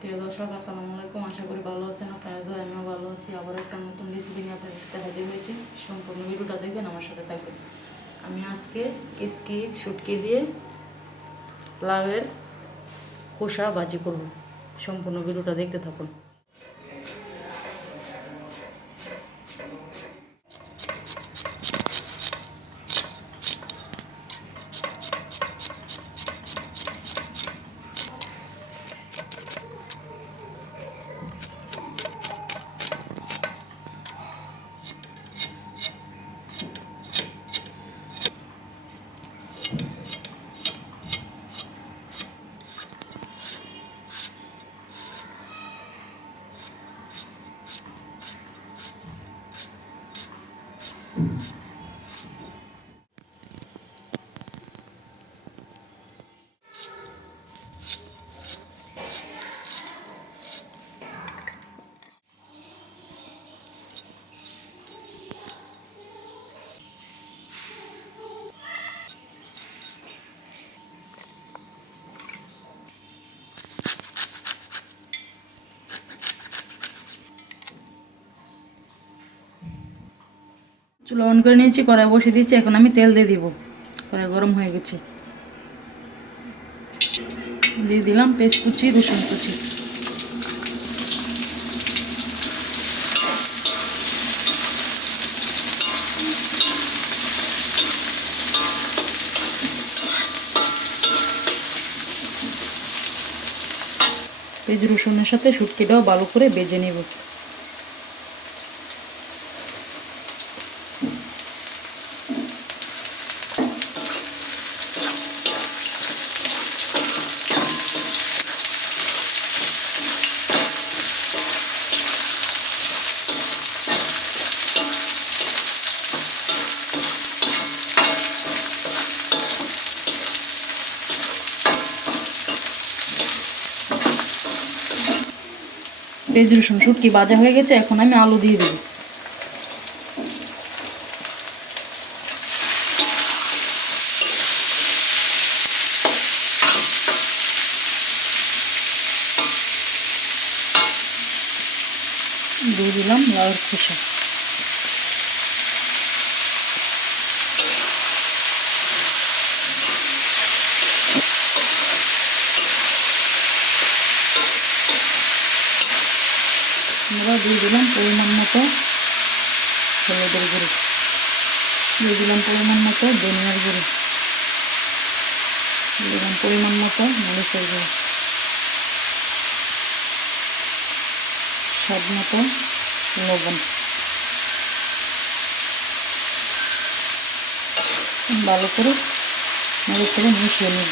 প্রিয় দর্শক, আসসালামু আলাইকুম। আশা করি ভালো আছেন। আপনারা তো আমিও ভালো আছি। আবার একটা নতুন রেসিপি নিয়ে আপনাদের সাথে হাজির হয়েছি। সম্পূর্ণ ভিডিওটা দেখবেন, আমার সাথে থাকবেন। আমি আজকে শুটকি দিয়ে লাউয়ের খোসা ভাজি করব। সম্পূর্ণ ভিডিওটা দেখতে থাকুন। চুলা অন করে নিয়েছি, কড়াই বসে দিয়েছি। এখন আমি তেল দিয়ে দিব। কড়াই গরম হয়ে গেছে, দিয়ে দিলাম পেঁয়াজ কুচি, রসুন কুচি। পেঁয়াজ রসুনের সাথে শুটকিটাও ভালো করে ভেজে নেব। পেঁয়াজ রসুন শুটকি ভাজা হয়ে গেছে। এখন আমি আলু দিয়ে দেব। দিয়ে দিলাম লাউয়ের খোসা। আমরা দিয়ে দিলাম পরিমাণ মতো হলুদের গুঁড়ো, দিয়ে দিলাম পরিমাণ মতো ধনিয়ার গুঁড়ো, দিয়ে দিলাম পরিমাণ মতো মরিচের গুঁড়ো, স্বাদ মতো লবণ। ভালো করে মরিচ করে মিশিয়ে নিই।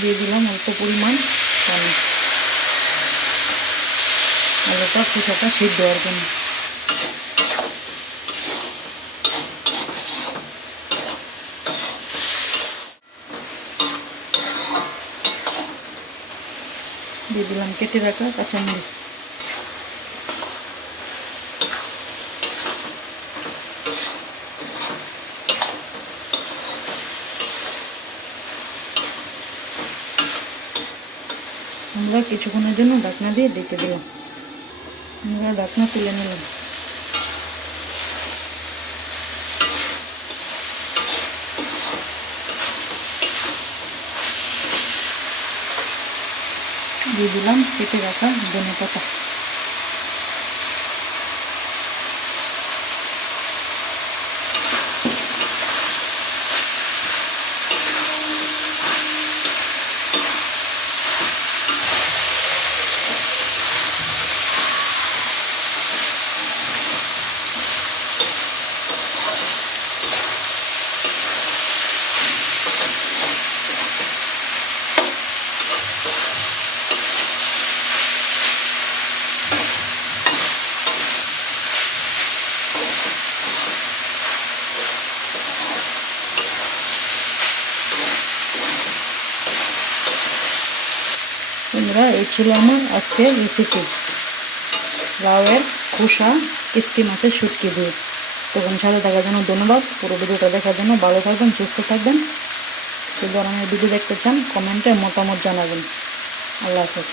দিয়ে দিলাম অল্প পরিমাণ পানি, আলুটা খোসাটা সিদ্ধ হওয়ার জন্য। দিয়ে দিলাম কেটে রাখা কাঁচামরিচ। আমরা কিছুক্ষণের জন্য ঢাকনা দিয়ে ঢেকে দিলাম। আমরা ঢাকনা তুলে নিলাম। দিয়ে দিলাম কেটে রাখা ধনে পাতা। বন্ধুরা, এই ছিল আমার আজকের রেসিপি, লাউয়ের খোসা কিস্তি মাছের শুটকি দিয়ে। তখন সাথে থাকার জন্য ধন্যবাদ। পুরো ভিডিওটা দেখার জন্য ভালো থাকবেন, সুস্থ থাকবেন। কী ধরনের ভিডিও দেখতে চান কমেন্টে মতামত জানাবেন। আল্লাহ হাফেজ।